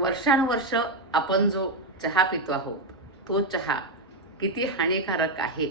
वर्षानुवर्ष आपण जो चहा पितो आहोत तो चहा किती हानिकारक आहे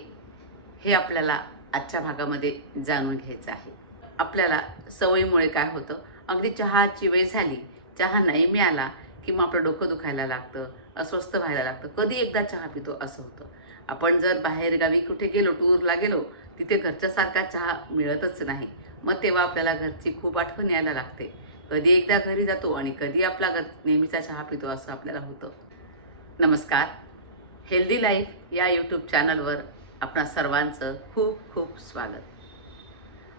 हे आपल्याला आजच्या भागामध्ये जाणून घ्यायचं आहे. आपल्याला सवयीमुळे काय होतं अगदी चहाची वेळ झाली चहा नाही मिळाला की मग आपलं डोकं दुखायला लागतं अस्वस्थ व्हायला लागतं. कधी एकदा चहा पितो असं होतं. आपण जर बाहेरगावी कुठे गेलो टूरला गेलो तिथे घरच्यासारखा चहा मिळतच नाही. मग तेव्हा आपल्याला घरची खूप आठवण यायला लागते. कधी एकदा घरी जातो आणि कधी आपला घर नेहमीचा चहा पितो असं आपल्याला होतं. नमस्कार. हेल्दी लाईफ या यूट्यूब चॅनलवर आपणा सर्वांचं खूप खूप स्वागत.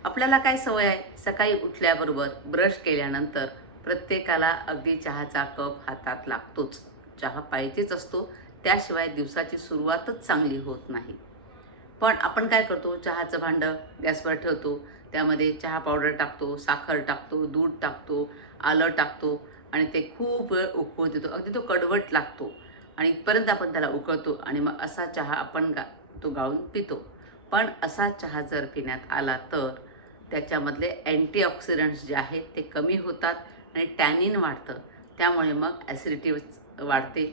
आपल्याला काय सवय आहे? सकाळी उठल्याबरोबर ब्रश केल्यानंतर प्रत्येकाला अगदी चहाचा कप हातात लागतोच. चहा पाहिजेच असतो. त्याशिवाय दिवसाची सुरुवातच चांगली होत नाही. पण आपण काय करतो? चहाचं भांडं गॅसवर ठेवतो. त्यामध्ये चहा पावडर टाकतो साखर टाकतो दूध टाकतो आलं टाकतो आणि ते खूप वेळ उकळू देतो. अगदी तो कडवट लागतो आणि इथपर्यंत आपण त्याला उकळतो आणि मग असा चहा आपण गा तो गाळून पितो. पण असा चहा जर पिण्यात आला तर त्याच्यामधले अँटीऑक्सिडंट्स जे आहेत ते कमी होतात आणि टॅनिन वाढतं. त्यामुळे मग ॲसिडिटी वाढते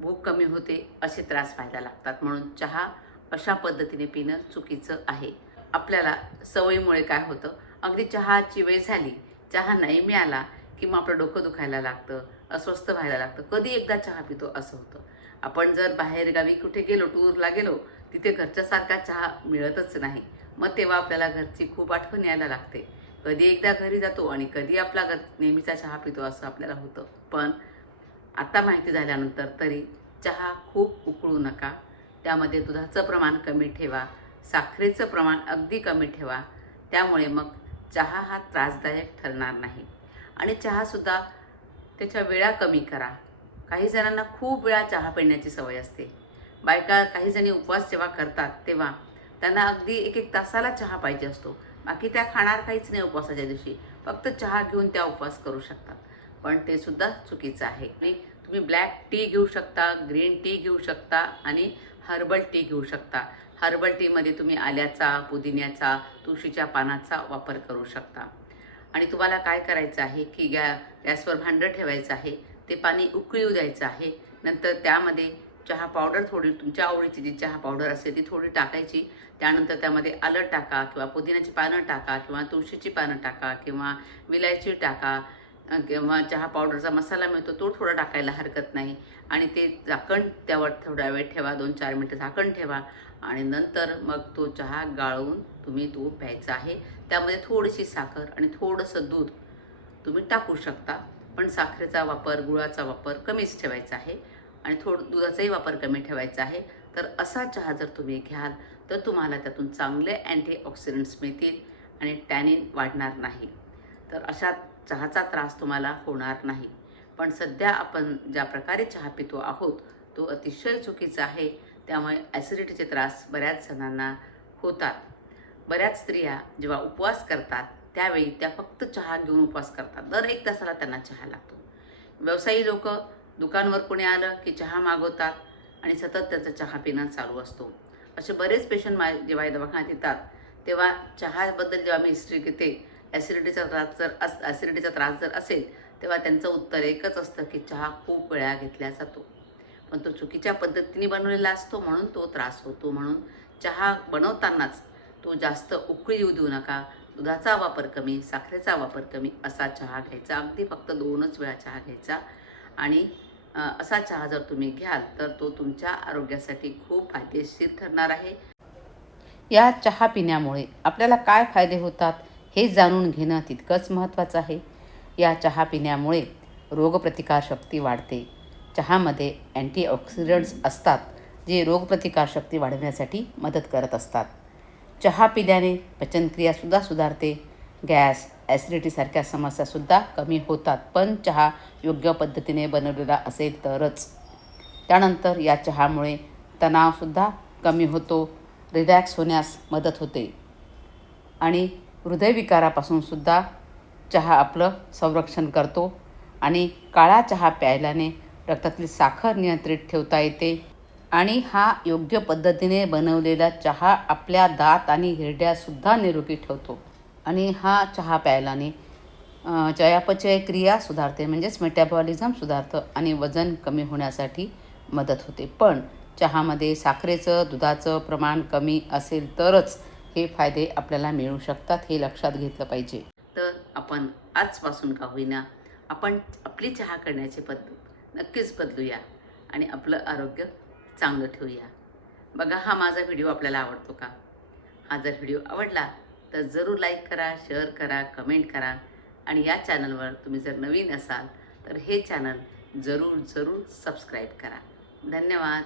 भूक कमी होते असे त्रास व्हायला लागतात. म्हणून चहा अशा पद्धतीने पिणं चुकीचं आहे. आपल्याला सवयीमुळे काय होतं? अगदी चहाची वेळ झाली चहा नाही मिळाला की मग आपलं डोकं दुखायला लागतं अस्वस्थ व्हायला लागतं. कधी एकदा चहा पितो असं होतं. आपण जर बाहेरगावी कुठे गेलो टूरला गेलो तिथे घरच्यासारखा चहा मिळतच नाही. मग तेव्हा आपल्याला घरची खूप आठवण यायला लागते. कधी एकदा घरी जातो आणि कधी आपला घर नेहमीचा चहा पितो असं आपल्याला होतं. पण आता माहिती झाल्यानंतर तरी चहा खूप उकळू नका. त्यामध्ये दुधाचं प्रमाण कमी ठेवा साखरेचं प्रमाण अगदी कमी ठेवा त्यामुळे मग चहा हा त्रासदायक ठरणार नाही. आणि चहासुद्धा त्याच्या वेळा कमी करा. काही जणांना खूप वेळा चहा पिण्याची सवय असते. बायका काही जणी उपवास जेव्हा करतात तेव्हा त्यांना अगदी एक एक तासाला चहा पाहिजे असतो. बाकी त्या खाणार काहीच नाही उपवासाच्या दिवशी. फक्त चहा घेऊन त्या उपवास करू शकतात. पण ते सुद्धा चुकीचं आहे. आणि तुम्ही ब्लॅक टी घेऊ शकता ग्रीन टी घेऊ शकता आणि हर्बल टी घेऊ शकता. हर्बल टीमध्ये तुम्ही आल्याचा पुदिन्याचा तुळशीच्या पानाचा वापर करू शकता. आणि तुम्हाला काय करायचं आहे की गॅ गॅसवर भांडं ठेवायचं आहे ते पाणी उकळीऊ द्यायचं आहे. नंतर त्यामध्ये चहा पावडर थोडी तुमच्या आवडीची जी चहा पावडर असेल ती थोडी टाकायची. त्यानंतर त्यामध्ये आलं टाका किंवा पुदिन्याची पानं टाका किंवा तुळशीची पानं टाका किंवा विलायची टाका. किंवा चहा पावडरचा मसाला मिळतो तो थोडा टाकायला हरकत नाही. आणि ते झाकण त्यावर थोडा वेळ ठेवा दोन चार मिनटं झाकण ठेवा. आणि नंतर मग तो चहा गाळून तुम्ही तो प्यायचा आहे. त्यामध्ये थोडीशी साखर आणि थोडंसं दूध तुम्ही टाकू शकता. पण साखरेचा वापर गुळाचा वापर कमीच ठेवायचा आहे. आणि थोडं दुधाचाही वापर कमी ठेवायचा आहे. तर असा चहा जर तुम्ही घ्याल तर तुम्हाला त्यातून चांगले अँटीऑक्सिडंट्स मिळतील आणि टॅनिन वाढणार नाही. तर अशा चहाचा त्रास तुम्हाला होणार नाही. पण सध्या आपण ज्या प्रकारे चहा पितो आहोत तो अतिशय चुकीचा आहे. त्यामुळे ॲसिडिटीचे त्रास बऱ्याच जणांना होतात. बऱ्याच स्त्रिया जेव्हा उपवास करतात त्यावेळी त्या फक्त चहा घेऊन उपवास करतात. दर एक तासाला त्यांना चहा लागतो. व्यवसायी लोक दुकानवर कोणी आलं की चहा मागवतात आणि सतत त्याचा चहा पिणं चालू असतो. असे बरेच पेशंट मा जेव्हा दवाखान्यात येतात तेव्हा चहाबद्दल जेव्हा मी हिस्ट्री घेते ॲसिडिटीचा त्रास जर अस ॲसिडिटीचा त्रास जर असेल तेव्हा त्यांचं उत्तर एकच असतं की चहा खूप वेळा घेतला जातो. पण तो चुकीच्या पद्धतीने बनवलेला असतो म्हणून तो त्रास होतो. म्हणून चहा बनवतानाच तो जास्त उकळी येऊ देऊ नका. दुधाचा वापर कमी साखरेचा वापर कमी असा चहा घ्यायचा. अगदी फक्त दोनच वेळा चहा घ्यायचा. आणि असा चहा जर तुम्ही घ्याल तर तो तुमच्या आरोग्यासाठी खूप फायदेशीर ठरणार आहे. या चहा पिण्यामुळे आपल्याला काय फायदे होतात? हे जाणून घेणं तितकंच महत्त्वाचं आहे. या चहा पिण्यामुळे रोगप्रतिकारशक्ती वाढते. चहामध्ये अँटीऑक्सिडंट्स असतात जे रोगप्रतिकारशक्ती वाढवण्यासाठी मदत करत असतात. चहा पिल्याने पचनक्रियासुद्धा सुधारते. गॅस ॲसिडिटीसारख्या समस्यासुद्धा कमी होतात पण चहा योग्य पद्धतीने बनवलेला असेल तरच. त्यानंतर या चहामुळे तणावसुद्धा कमी होतो. रिलॅक्स होण्यास मदत होते. आणि हृदयविकारापासून सुद्धा चहा आपलं संरक्षण करतो आणि काळा चहा प्यायल्याने रक्तातील साखर नियंत्रित ठेवता येते. आणि हा योग्य पद्धतीने बनवलेला चहा आपल्या दात आणि हिरड्यासुद्धा निरोगी ठेवतो. आणि हा चहा प्यायल्याने चयापचय क्रिया सुधारते म्हणजेच मेटॅबॉलिझम सुधारतं आणि वजन कमी होण्यासाठी मदत होते. पण चहामध्ये साखरेचं दुधाचं प्रमाण कमी असेल तरच हे फायदे आपल्याला मिळू शकतात हे लक्षात घेतलं पाहिजे. तर आपण आजपासून का होईना आपण आपली चहा करण्याची पद्धत नक्कीच बदलूया आणि आपलं आरोग्य चांगलं ठेवूया. बघा हा माझा व्हिडिओ आपल्याला आवडतो का? हा जर व्हिडिओ आवडला तर जरूर लाईक करा शेअर करा कमेंट करा आणि या चॅनलवर तुम्ही जर नवीन असाल तर हे चॅनल जरूर जरूर सबस्क्राईब करा. धन्यवाद.